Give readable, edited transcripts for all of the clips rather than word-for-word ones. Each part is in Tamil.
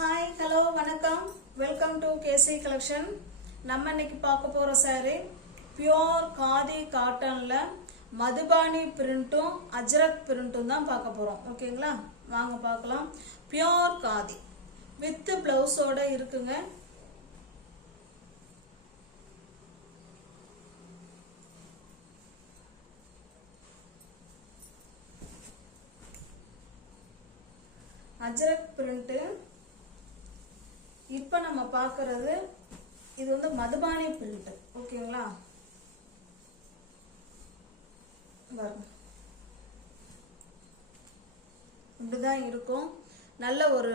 Hi, hello, வணக்கம். Welcome to KC Collection. நம்ம இன்னைக்கு பார்க்க போற saree pure காதி காட்டன்ல மதுபானி பிரிண்டும் அஜ்ரக் பிரிண்டும் தான் பார்க்க போறோம். ஓகேங்களா? வாங்க பார்க்கலாம். pure காதி வித் பிளவுஸோட இருக்குங்க. அஜ்ரக் பிரிண்ட் இப்போ நம்ம பார்க்கறது இது வந்து மதுபானி பிரிண்ட். ஓகேங்களா? பாருங்க, இப்படிதான் இருக்கும். நல்ல ஒரு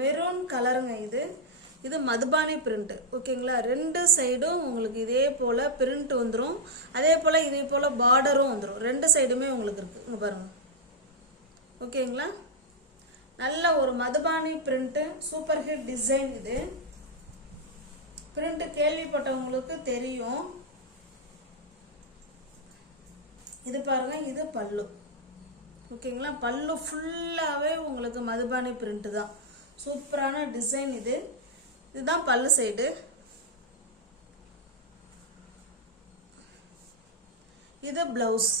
மெரூன் கலருங்க. இது மதுபானி பிரிண்ட். ஓகேங்களா? ரெண்டு சைடும் உங்களுக்கு இதே போல பிரிண்ட் வந்துடும். அதே போல இதே போல பார்டரும் வந்துடும். ரெண்டு சைடுமே உங்களுக்கு இருக்கு. இங்க பாருங்க. ஓகேங்களா? நல்ல ஒரு Madhubani print, super hit design. இது பிரிண்ட் கேள்விப்பட்டவங்களுக்கு தெரியும். இது பாருங்க, இது பல்லு. ஓகேங்களா? பல்லு ஃபுல்லாவே உங்களுக்கு மதுபானி பிரிண்ட் தான். சூப்பரான டிசைன். இதுதான் பல்லு சைடு. இது பிளவுஸ்.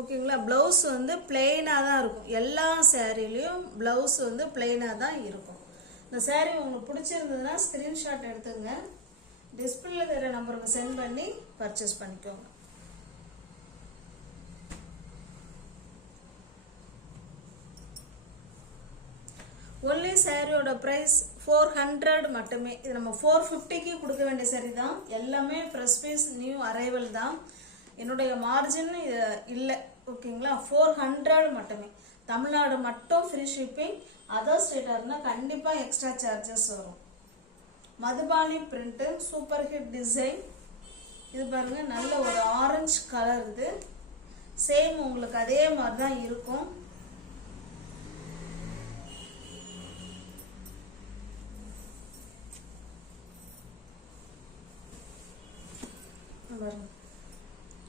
ஓகேங்களா? பிளவுஸ் வந்து பிளெயினாக தான் இருக்கும். எல்லா சேரீலையும் பிளவுஸ் வந்து பிளெயினாக தான் இருக்கும். இந்த சேரீ உங்களுக்கு பிடிச்சிருந்ததுன்னா ஸ்க்ரீன்ஷாட் எடுத்துங்க. டிஸ்பிளேல தெரிய நம்பருக்கு சென்ட் பண்ணி பர்ச்சேஸ் பண்ணிக்கோங்க. ஒன்லி சேரீயோட ப்ரைஸ் 400 மட்டுமே. இது நம்ம 450க்கு கொடுக்க வேண்டிய சேரீ தான். எல்லாமே ஃப்ரெஷ் பீஸ், நியூ அரைவல் தான். என்னுடைய மார்ஜின் இல்லை. ஓகேங்களா? 400 மட்டுமே. தமிழ்நாடு மட்டும் ஃப்ரீ ஷிப்பிங். அதர் ஸ்டேட்டாக இருந்தால் கண்டிப்பாக எக்ஸ்ட்ரா சார்ஜஸ் வரும். Madhubani print, super hit design. இது பாருங்க, நல்ல ஒரு ஆரஞ்சு கலர். இது சேம் உங்களுக்கு அதே மாதிரி தான் இருக்கும். பாருங்க,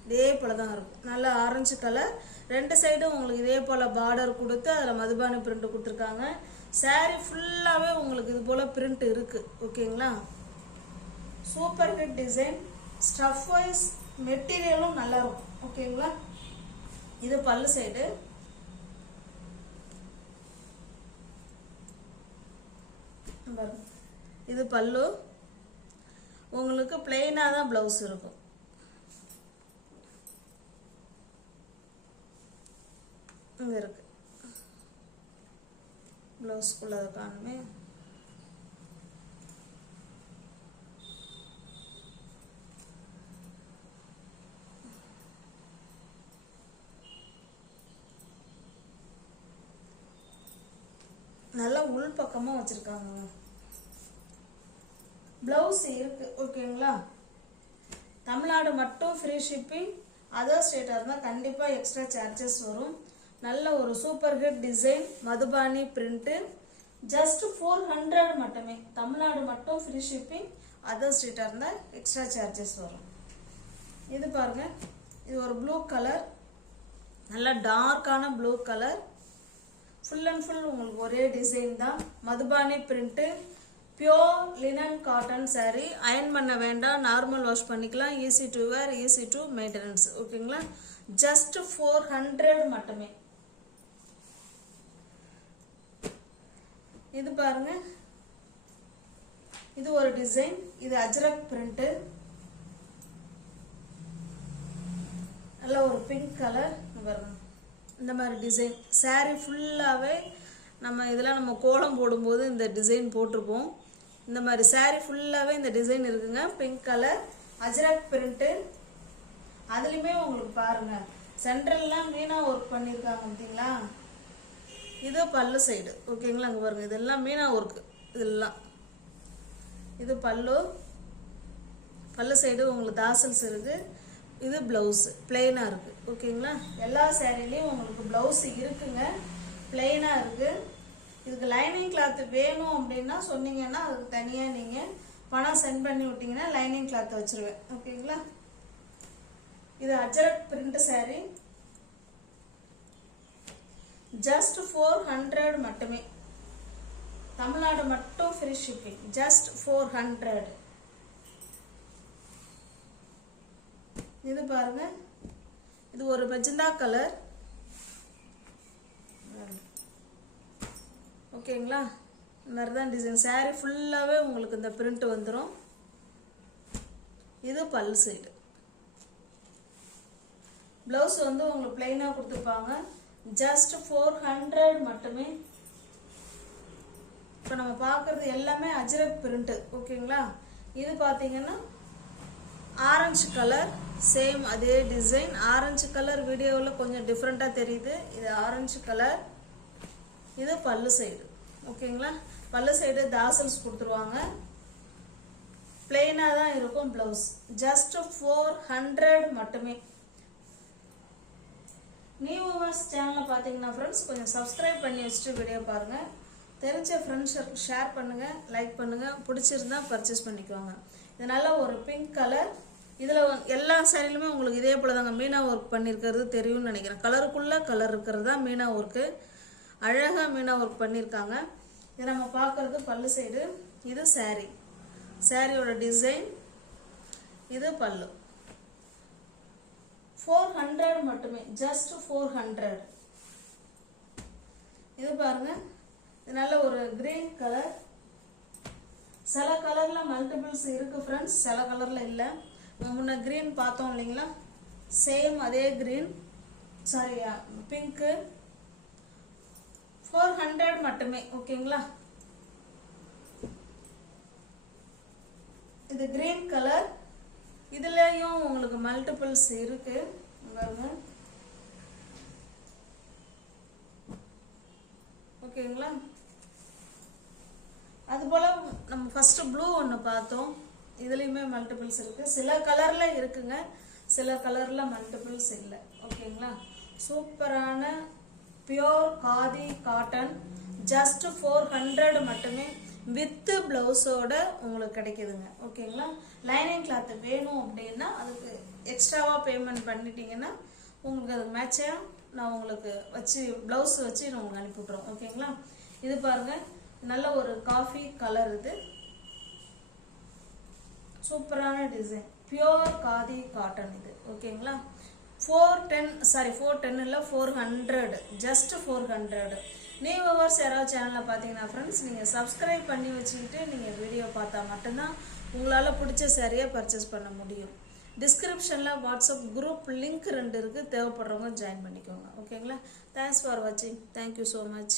இதே போல தான் இருக்கும். நல்ல ஆரஞ்சு கலர். ரெண்டு சைடும் உங்களுக்கு இதே போல பார்டர் கொடுத்து அதில் மதுபானி பிரிண்ட் கொடுத்துருக்காங்க. சாரீ ஃபுல்லாகவே உங்களுக்கு இது போல பிரிண்ட் இருக்கு. ஓகேங்களா? Super hit design. Stuff wise மெட்டீரியலும் நல்லா இருக்கும். ஓகேங்களா? இது பல்லு சைடு. இது பல்லு. உங்களுக்கு பிளெயினாக தான் பிளவுஸ் இருக்கும். இங்க இருக்கு பிளவுஸ்க்குள்ள காணுமே. நல்லா உள் பக்கமா வச்சிருக்காங்க. பிளவுஸ் இருக்கு. ஓகேங்களா? தமிழ்நாடு மட்டும் ஃப்ரீ ஷிப்பிங். அதர் ஸ்டேட்டாக இருந்தால் கண்டிப்பாக எக்ஸ்ட்ரா சார்ஜஸ் வரும். நல்ல ஒரு super hit design, Madhubani print. Just 400 மட்டுமே. தமிழ்நாடு மட்டும் ஃப்ரீ ஷிப்பிங். அதர் ஸ்டேட்டாக இருந்தால் எக்ஸ்ட்ரா சார்ஜஸ் வரும். இது பாருங்க, இது ஒரு ப்ளூ கலர். நல்ல டார்க்கான blue colour. Full and full உங்களுக்கு ஒரே டிசைன் தான். Madhubani print, pure linen cotton saree. Iron பண்ண வேண்டாம், நார்மல் வாஷ் பண்ணிக்கலாம். Easy to wear, easy to maintenance. ஓகேங்களா? ஜஸ்ட் 400 மட்டுமே. இது பாருங்க, இது ஒரு டிசைன். இது அஜ்ரக் பிரிண்ட். நல்ல ஒரு பிங்க் கலர். பாருங்க, இந்த மாதிரி டிசைன். சாரீ ஃபுல்லாகவே நம்ம கோலம் போடும்போது இந்த டிசைன் போட்டிருப்போம். இந்த மாதிரி சாரீ ஃபுல்லாகவே இந்த டிசைன் இருக்குங்க. Pink colour Ajrakh print. அதுலேயுமே உங்களுக்கு பாருங்க, சென்ட்ரல்லாம் மீனா ஒர்க் பண்ணியிருக்காங்க. பார்த்தீங்களா? இது பல்லு சைடு. ஓகேங்களா? அங்கே பாருங்க, இதெல்லாம் மீனா ஒர்க்கு. இதெல்லாம் இது பல்லு. பல்லு சைடு உங்களுக்கு தாசல்ஸ் இருக்கு. இது பிளவுஸ் பிளெயினாக இருக்கு. ஓகேங்களா? எல்லா சேரீலையும் உங்களுக்கு பிளவுஸ் இருக்குங்க, பிளெயினாக இருக்கு. இதுக்கு லைனிங் கிளாத் வேணும் அப்படின்னா சொன்னீங்கன்னா அதுக்கு தனியாக நீங்கள் பணம் சென்ட் பண்ணி விட்டீங்கன்னா லைனிங் கிளாத் வச்சிருவேன். ஓகேங்களா? இது அஜ்ரக் பிரிண்ட் சாரீ. ஜஸ்ட் 400 மட்டுமே. தமிழ்நாடு மட்டும் ஃப்ரீ ஷிப்பிங், ஜஸ்ட் 400. இது பாருங்க, இது ஒரு மெஜந்தா கலர். ஓகேங்களா, இந்த மாதிரி தான் டிசைன். saree ஃபுல்லாகவே உங்களுக்கு இந்த பிரிண்ட் வந்துடும். இது பல்லு சைடு. ப்ளவுஸ் வந்து உங்களுக்கு பிளைனாக கொடுத்துருப்பாங்க, ஜஸ்ட் 400 மட்டுமே. இப்போ நம்ம பார்க்குறது எல்லாமே அஜ்ரக் பிரிண்ட்டு. ஓகேங்களா, இது பார்த்தீங்கன்னா ஆரஞ்சு கலர், சேம் அதே டிசைன். ஆரஞ்சு கலர் வீடியோவில் கொஞ்சம் டிஃப்ரெண்ட்டாக தெரியுது. இது ஆரஞ்சு கலர். இது பல்லு சைடு. ஓகேங்களா, பல்லு சைடு தாசல்ஸ் கொடுத்துருவாங்க. பிளெயினாக தான் இருக்கும் ப்ளவுஸ். ஜஸ்ட் 400 மட்டுமே. நியூ வியூவர்ஸ் சேனலை பார்த்தீங்கன்னா ஃப்ரெண்ட்ஸ் கொஞ்சம் சப்ஸ்கிரைப் பண்ணி வச்சுட்டு வீடியோ பாருங்கள். தெரிஞ்ச ஃப்ரெண்ட்ஸுக்கு ஷேர் பண்ணுங்கள், லைக் பண்ணுங்கள். பிடிச்சிருந்தா பர்ச்சேஸ் பண்ணிக்குவாங்க. இது நல்ல ஒரு பிங்க் கலர். இதில் எல்லா சாரிலுமே உங்களுக்கு இதே போல் தாங்க மீனா ஒர்க் பண்ணியிருக்கிறது தெரியும்னு நினைக்கிறேன். கலருக்குள்ளே கலர் இருக்கிறது தான் மீனா ஒர்க்கு. அழகாக மீனா ஒர்க் பண்ணியிருக்காங்க. இது நம்ம பார்க்குறது பல்லு சைடு. இது saree, சாரியோட டிசைன். இது பல்லு. 400 மட்டுமே, ஜஸ்ட் 400. இது பாருங்க, இது நல்ல ஒரு கிரீன் கலர். சில கலர்ல மல்டிபிள்ஸ் இருக்கு ஃப்ரெண்ட்ஸ், சில கலர்ல இல்லை. முன்ன கிரீன் பார்த்தோம் இல்லைங்களா, சேம் அதே கிரீன், சாரி பிங்க்கு. 400 மட்டுமே. ஓகேங்களா, இது கிரீன் கலர். இதுலயும் உங்களுக்கு மல்டிபிள்ஸ் இருக்கு பாருங்க. ஓகேங்களா, அதுபோல நம்ம ஃபர்ஸ்ட் ப்ளூ ஒன்று பார்த்தோம். இதுலேயுமே மல்டிபிள்ஸ் இருக்கு. சில கலர்ல இருக்குங்க, சில கலர்ல மல்டிபிள்ஸ் இல்லை. ஓகேங்களா, சூப்பரான பியோர் காதி காட்டன், ஜஸ்ட் 400 மட்டுமே. வித்து பிளவுஸோட உங்களுக்கு கிடைக்குதுங்க. ஓகேங்களா, லைனிங் கிளாத் வேணும் அப்படின்னா அதுக்கு எக்ஸ்ட்ராவாக பேமெண்ட் பண்ணிட்டீங்கன்னா உங்களுக்கு அது மேட்சாக நான் உங்களுக்கு வச்சு ப்ளவுஸ் வச்சு நான் உங்களுக்கு அனுப்பிவிட்றோம். ஓகேங்களா, இது பாருங்க, நல்ல ஒரு காஃபி கலர். இது சூப்பரான டிசைன், பியோர் காதி காட்டன் இது. ஓகேங்களா, 410 இல்லை 400, ஜஸ்ட் 400. நியூ வியூவர்ஸ் யாராவது சேனலில் பார்த்தீங்கன்னா ஃப்ரெண்ட்ஸ் நீங்கள் சப்ஸ்கிரைப் பண்ணி வச்சுக்கிட்டு நீங்கள் வீடியோ பார்த்தா மட்டும்தான் உங்களால் பிடிச்ச சாரியை பர்ச்சேஸ் பண்ண முடியும். டிஸ்கிரிப்ஷனில் வாட்ஸ்அப் குரூப் லிங்க் 2 இருக்குது, தேவைப்படுறவங்க ஜாயின் பண்ணிக்கோங்க. ஓகேங்களா, தேங்க்ஸ் ஃபார் வாட்சிங். Thank you so much.